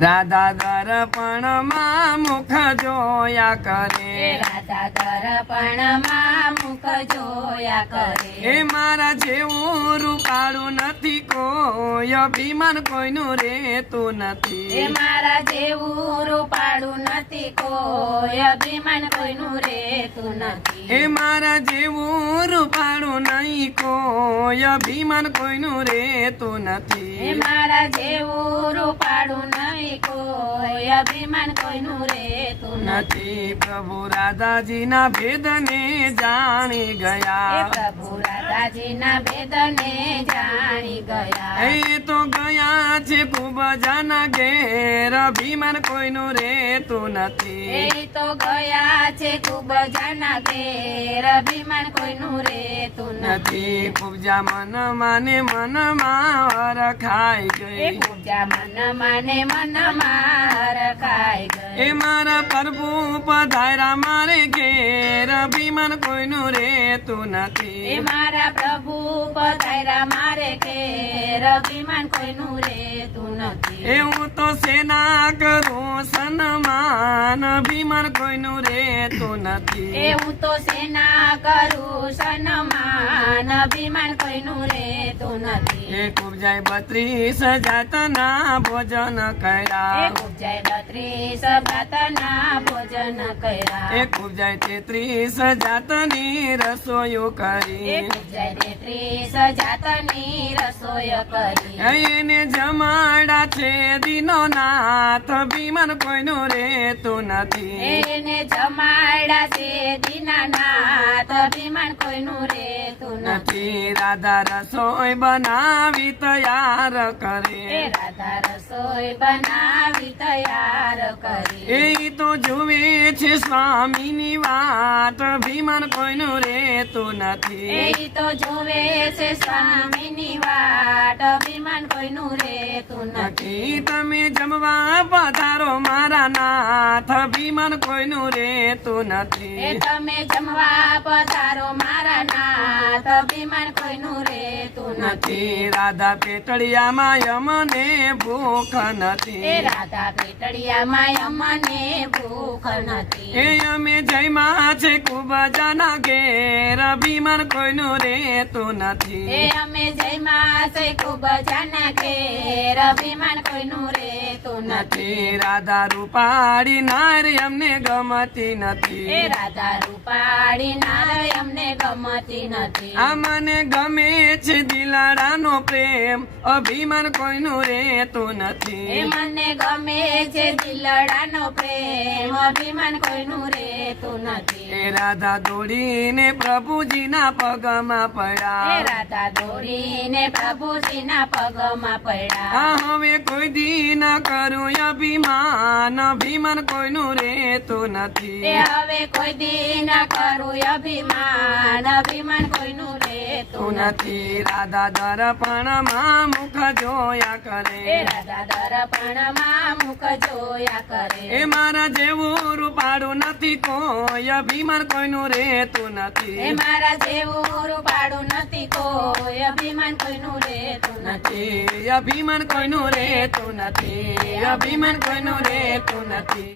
રાધા દર્પણમાં મુખ જોયા કરે. રાધા દર્પણમાં મુખ જોયા કરે. એ મારા જેવું રૂપાળું નથી કોઈ અભિમાન કોઈનું રેતું એ નથી મારા જેવું રૂપાળું નથી કોઈ અભિમાન કોઈનું રેતું નથી. એ મારા જેવું રૂપાળું નહીં કોઈ અભિમાન કોઈનું રેતું એ નથી મારા જેવું અભિમાન કોઈનું રેતું નથી. પ્રભુ રાધાજીના ભેદને જાણી ગયા. પ્રભુ ભેદને જાણી ગયા. એ તો ગયા છે ખૂબ જાના ઘેર. અભિમાન કોઈનું રેતું નથી. એ તો ગયા છે ખૂબ જાના ઘેર. અભિમાન કોઈનું રેતું નથી. પૂજા મન માને મન માર ખાઈ એ ગઈ પૂજા મન માને મન માર ખાઈ એ ગઈ મારા પ્રભુ પધાર્યા મારે ઘેર. અભિમાન કોઈનું રેતું એ નથી મારા પ્રભુ પધાર્યા મારે ઘેર અભિમાન કોઈનું રેતું નથી. એ હું તો સેના કરું સન્માન બીમાર કોઈનું રેતું એ નથી હું તો સેના કરું સન્માન અભિમાન કોઈનું રેતું નથી. એ કુબજાય બત્રીસ જાતના ભોજન એ કર્યા ઉપજાય બત્રીસ ભાતના ભોજન કર્યા. એ કુબજાય તેત્રીસ જાતની એ કરી ઉપજાય તેત્રીસ જાતની રસોઈ કરી. એને જમાડા છે દિનો નાથ અભિમાન કોઈનું રેતું નથી. એને જમાડા છે દીનાનાથ અભિમાન કોઈનું રેતું નથી. નથી રાધા રસોઈ બનાવી તૈયાર કરે. રાધા રસોઈ બનાવી તૈયાર જુએ છે સ્વામીની વાત. અભિમાન કોઈનું રેતું નથી. એ તો જુએ છે સ્વામીની વાટ અભિમાન કોઈનું રેતું નથી. નથી. તમે જમવા પધારો મારા નાથ. અભિમાન કોઈનું રેતું એ નથી તમે જમવા પધારો મારા નાથ કોઈનું રેતું નથી. રાધા પેટળિયામાં યમને ભૂખ એ નથી રાધા પેટડિયામાં અમને ભૂખ નથી. એ અમે જયમાં છે ખૂબ જાના ઘેર. અભિમાન કોઈનું રેતું એ નથી અમે જયમાં છે ખૂબ જાના ઘેર. અભિમાન કોઈનું રેતું નથી. રાધા રૂપાળી નાર અમને ગમતી એ નથી રાધા રૂપાળી નાર અમને ગમતી નથી. આ મને ગમે છે દિલાડાનો પ્રેમ અભિમાન કોઈનું રેતું એ નથી. મને ગમે છે દિલડાનો પ્રેમ અભિમાન કોઈનું રહેતું નથી. એ રાધા દોડીને પ્રભુજીના પગમાં માં પડ્યા રાધા દોડીને પ્રભુજીના પગમાં પડ્યા. હવે કોઈ દી ન કરું અભિમાન અભિમાન કોઈનું રેતું નથી. હવે કોઈ દી ના કરું અભિમાન અભિમાન કોઈનું રેતું તું નથી. રાધા દર્પણમાં મુખ જોયા કરે. રાધા દર્પણમાં મુખ જોયા કરે. એ મારા જેવું રૂપાડું નથી કોઈ અભિમાન કોઈનું રહેતું નથી. એ મારા જેવું રૂપાડું નથી કોઈ અભિમાન કોઈનું રેતું નથી. અભિમાન કોઈનું રેતું નથી. અભિમાન કોઈનું રેતું નથી.